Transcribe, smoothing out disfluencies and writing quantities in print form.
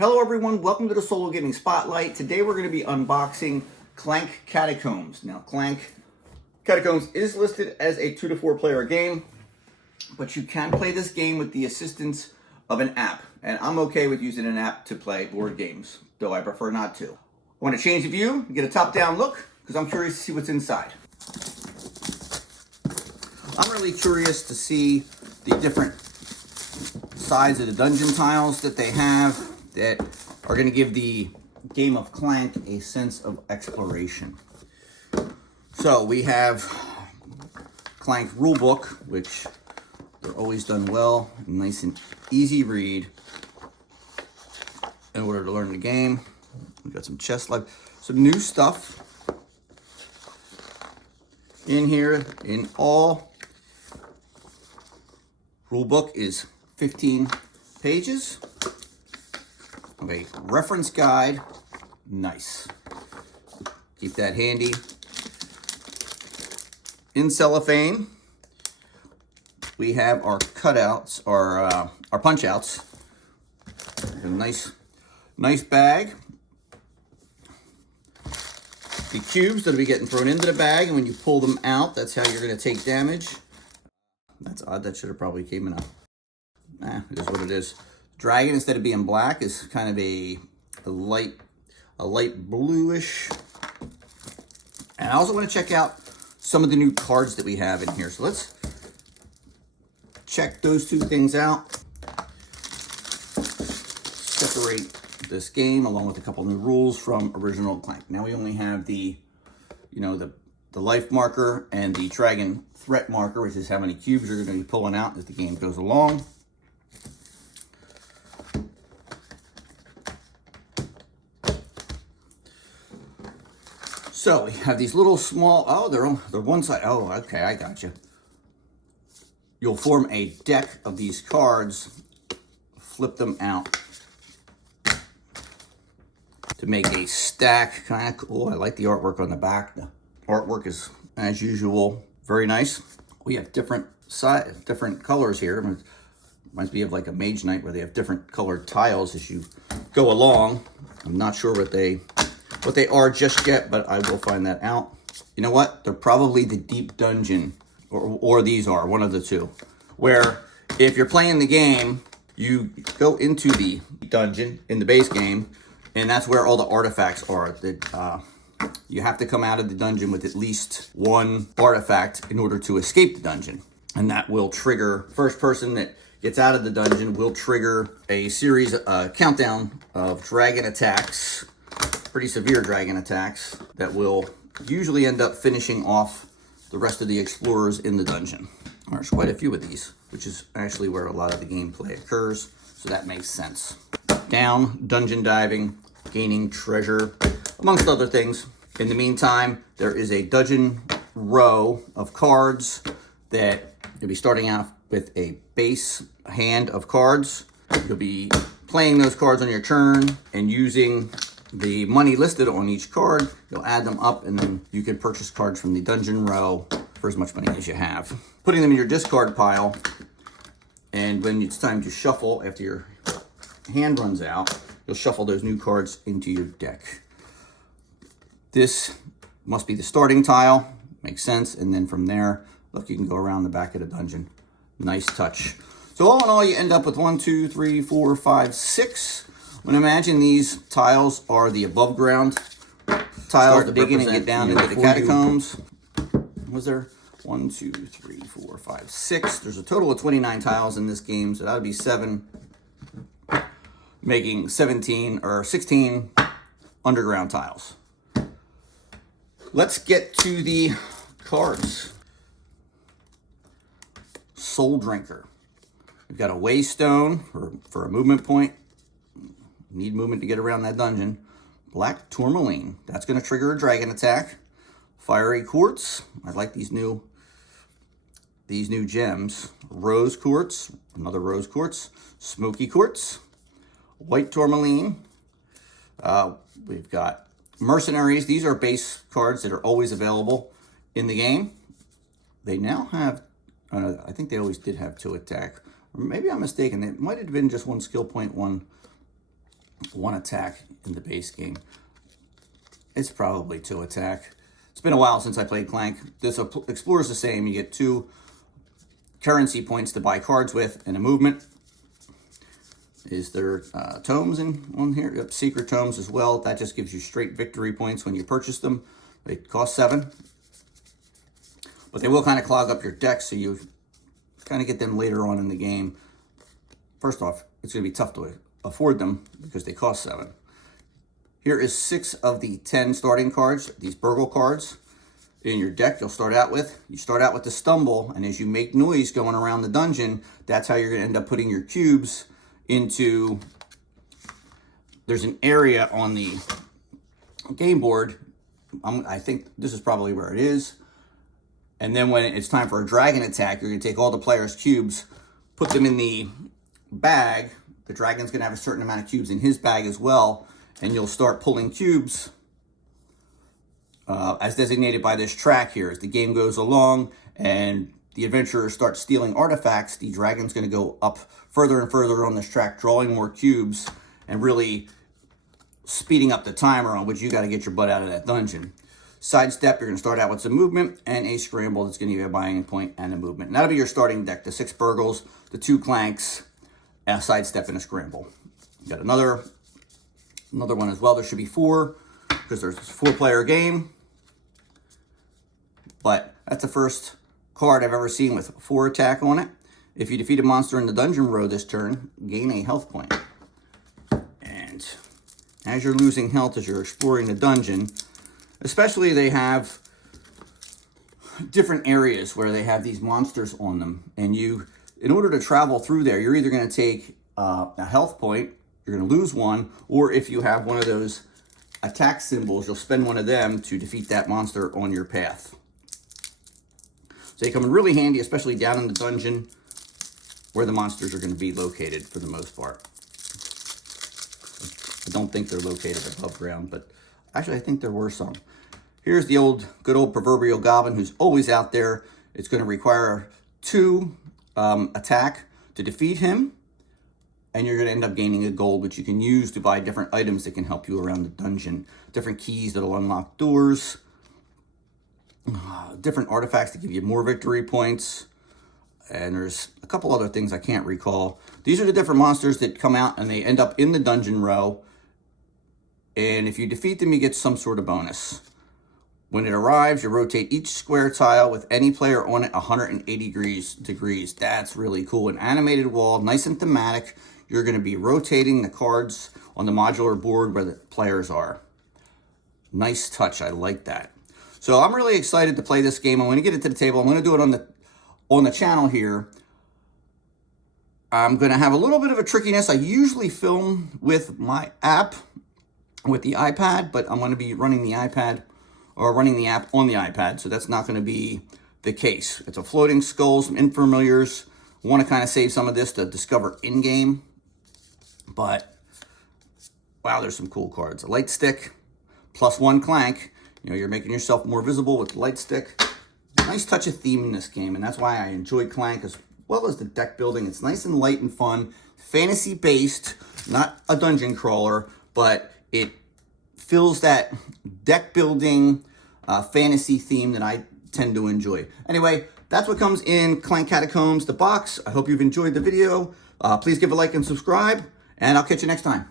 Hello everyone, welcome to the Solo Gaming Spotlight. Today we're going to be unboxing Clank Catacombs. Now Clank Catacombs is listed as a 2 to 4 player game, but you can play this game with the assistance of an app. And I'm okay with using an app to play board games, though I prefer not to. I want to change the view and get a top-down look because I'm curious to see what's inside. I'm really curious to see the different size of the dungeon tiles that they have that are going to give the game of Clank a sense of exploration. So we have Clank rulebook, which they're always done well, nice and easy read in order to learn the game. We've got some chest life, some new stuff in here. In all, rulebook is 15 pages of a reference guide. Nice. Keep that handy. In cellophane, we have our cutouts, our punch outs. A nice bag. The cubes that'll be getting thrown into the bag, and when you pull them out, that's how you're going to take damage. That's odd. That should have probably came in a... it is what it is. Dragon, instead of being black, is kind of a light bluish. And I also want to check out some of the new cards that we have in here. So let's check those two things out. Separate this game along with a couple new rules from original Clank. Now we only have the life marker and the dragon threat marker, which is how many cubes you're going to be pulling out as the game goes along. So we have these little small, they're one side. Oh, okay, I got you. You'll form a deck of these cards, flip them out to make a stack. Kind of cool. I like the artwork on the back. The artwork is, as usual, very nice. We have different colors here. It reminds me of like a Mage Knight where they have different colored tiles as you go along. I'm not sure what they are just yet, but I will find that out. You know what? They're probably the deep dungeon, or these are, one of the two. Where if you're playing the game, you go into the dungeon in the base game, and that's where all the artifacts are. That you have to come out of the dungeon with at least one artifact in order to escape the dungeon. And that will trigger, first person that gets out of the dungeon will trigger a series, countdown of dragon attacks, pretty severe dragon attacks, that will usually end up finishing off the rest of the explorers in the dungeon. There's quite a few of these, which is actually where a lot of the gameplay occurs, so that makes sense. Down, dungeon diving, gaining treasure, amongst other things. In the meantime, there is a dungeon row of cards that you'll be starting out with a base hand of cards. You'll be playing those cards on your turn and using the money listed on each card. You'll add them up, and then you can purchase cards from the dungeon row for as much money as you have. Putting them in your discard pile, and when it's time to shuffle after your hand runs out, you'll shuffle those new cards into your deck. This must be the starting tile, makes sense, and then from there, look, you can go around the back of the dungeon. Nice touch. So all in all, you end up with 1, 2, 3, 4, 5, 6. I'm going to imagine these tiles are the above ground tiles to begin and get down into the catacombs. Was there 1, 2, 3, 4, 5, 6? There's a total of 29 tiles in this game, so that would be 7, making 17 or 16 underground tiles. Let's get to the cards. Soul Drinker. We've got a Waystone for a movement point. Need movement to get around that dungeon. Black Tourmaline. That's going to trigger a dragon attack. Fiery Quartz. I like these new gems. Rose Quartz. Another Rose Quartz. Smoky Quartz. White Tourmaline. We've got Mercenaries. These are base cards that are always available in the game. They now have, I think they always did have 2 attack. Or maybe I'm mistaken. It might have been just 1 skill point, 1 1 attack in the base game. It's probably 2 attack. It's been a while since I played Clank. This Explorer's the same. You get 2 currency points to buy cards with and a movement. Is there tomes on here? Yep, secret tomes as well. That just gives you straight victory points when you purchase them. They cost 7. But they will kind of clog up your deck, so you kind of get them later on in the game. First off, it's going to be tough to afford them because they cost 7. Here is 6 of the 10 starting cards, these burgle cards in your deck you'll start out with. You start out with the stumble, and as you make noise going around the dungeon, that's how you're going to end up putting your cubes into, there's an area on the game board. I think this is probably where it is. And then when it's time for a dragon attack, you're going to take all the players' cubes, put them in the bag. The dragon's going to have a certain amount of cubes in his bag as well. And you'll start pulling cubes as designated by this track here. As the game goes along and the adventurers start stealing artifacts, the dragon's going to go up further and further on this track, drawing more cubes and really speeding up the timer on which you got to get your butt out of that dungeon. Sidestep, you're going to start out with some movement, and a scramble that's going to give you a buying point and a movement. And that'll be your starting deck, the 6 burgles, the 2 clanks, a sidestep, and a scramble. You got another one as well. There should be 4 because there's a 4-player game. But that's the first card I've ever seen with 4 attack on it. If you defeat a monster in the dungeon row this turn, gain a health point. And as you're losing health as you're exploring the dungeon, especially they have different areas where they have these monsters on them. And you, in order to travel through there, you're either going to take a health point, you're going to lose 1, or if you have one of those attack symbols, you'll spend one of them to defeat that monster on your path. So they come in really handy, especially down in the dungeon where the monsters are going to be located for the most part. I don't think they're located above ground, but actually I think there were some. Here's the good old proverbial goblin who's always out there. It's going to require 2 attack to defeat him. And you're going to end up gaining a gold, which you can use to buy different items that can help you around the dungeon. Different keys that'll unlock doors. Different artifacts to give you more victory points. And there's a couple other things I can't recall. These are the different monsters that come out and they end up in the dungeon row. And if you defeat them, you get some sort of bonus. When it arrives, you rotate each square tile with any player on it 180 degrees. That's really cool. An animated wall, nice and thematic. You're going to be rotating the cards on the modular board where the players are. Nice touch. I like that. So I'm really excited to play this game. I'm going to get it to the table. I'm going to do it on the channel here. I'm going to have a little bit of a trickiness. I usually film with my app, with the iPad, but I'm going to be running the iPad or running the app on the iPad, so that's not going to be the case. It's a floating skull, some infamiliars. I want to kind of save some of this to discover in-game, but wow, there's some cool cards. A light stick, +1 clank. You know, you're making yourself more visible with the light stick. Nice touch of theme in this game, and that's why I enjoy Clank as well as the deck building. It's nice and light and fun, fantasy-based, not a dungeon crawler, but it fills that deck building fantasy theme that I tend to enjoy. Anyway, that's what comes in Clank Catacombs, the box. I hope you've enjoyed the video. Please give a like and subscribe, and I'll catch you next time.